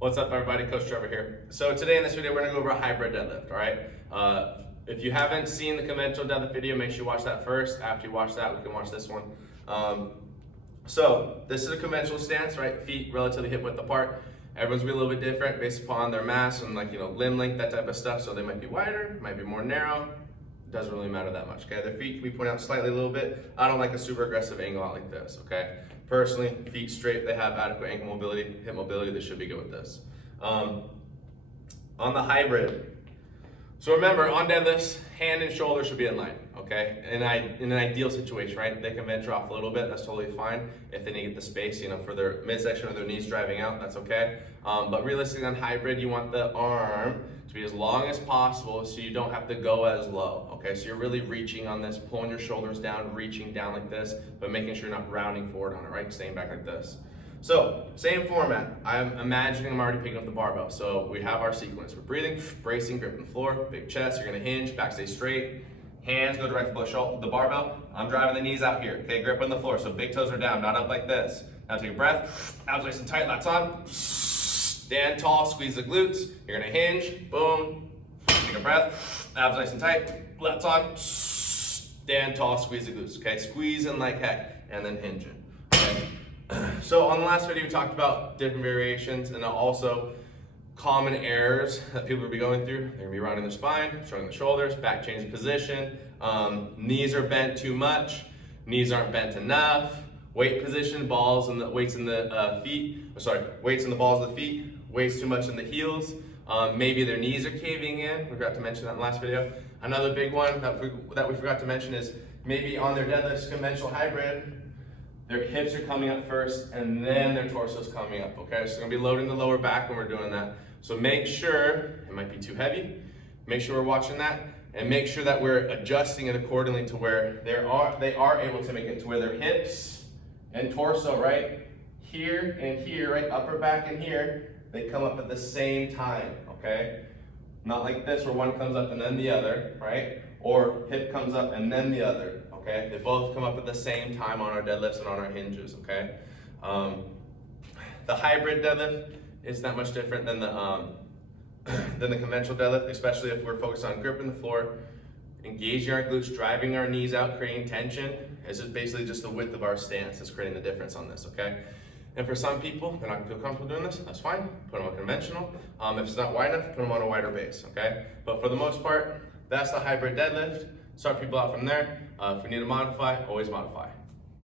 What's up, everybody? Coach Trevor here. So today in this video, we're gonna go over a hybrid deadlift, all right? If you haven't seen the conventional deadlift video, make sure you watch that first. After you watch that, we can watch this one. So this is a conventional stance, right? Feet relatively hip width apart. Everyone's gonna be a little bit different based upon their mass and limb length, that type of stuff. So they might be wider, might be more narrow. Doesn't really matter that much, okay? Their feet can be pointed out slightly a little bit. I don't like a super aggressive angle out like this, okay? Personally, feet straight, they have adequate ankle mobility, hip mobility, they should be good with this. On the hybrid, so remember, on deadlifts, hand and shoulder should be in line, okay? In an ideal situation, right? They can venture off a little bit, that's totally fine. If they need to get the space, for their midsection or their knees driving out, that's okay. But realistically on hybrid, you want the arm to be as long as possible so you don't have to go as low, okay? So you're really reaching on this, pulling your shoulders down, reaching down like this, but making sure you're not rounding forward on it, right? Staying back like this. So, same format. I'm imagining I'm already picking up the barbell. So we have our sequence. We're breathing, bracing, gripping the floor, big chest, you're gonna hinge, back stay straight. Hands go direct below the barbell. I'm driving the knees out here, okay? Grip on the floor, so big toes are down, not up like this. Now take a breath, abs nice and tight, lats on. Stand tall, squeeze the glutes. You're gonna hinge, boom. Take a breath, abs nice and tight, lats on. Stand tall, squeeze the glutes, okay? Squeezing like heck, and then hinging, okay? So on the last video, we talked about different variations and also common errors that people will be going through. They're gonna be rounding their spine, shrugging the shoulders, back changing position. Knees are bent too much, knees aren't bent enough. Weight position, balls and the weights in the weights in the balls of the feet, weights too much in the heels. Maybe their knees are caving in. We forgot to mention that in the last video. Another big one that we forgot to mention is maybe on their deadlifts, conventional hybrid, their hips are coming up first and then their torso's coming up, okay? So we're gonna be loading the lower back when we're doing that. So make sure, it might be too heavy, make sure we're watching that and make sure that we're adjusting it accordingly to where they are able to make it to where their hips and torso, right? Here and here, right? Upper back and here, they come up at the same time, okay? Not like this where one comes up and then the other, right? Or hip comes up and then the other, okay? They both come up at the same time on our deadlifts and on our hinges, okay? The hybrid deadlift is not much different than the conventional deadlift, especially if we're focused on gripping the floor, engaging our glutes, driving our knees out, creating tension. It's just basically just the width of our stance that's creating the difference on this, okay? And for some people, they're not gonna feel comfortable doing this, that's fine. Put them on conventional. If it's not wide enough, put them on a wider base, okay? But for the most part, that's the hybrid deadlift. Start people out from there. If we need to modify, always modify.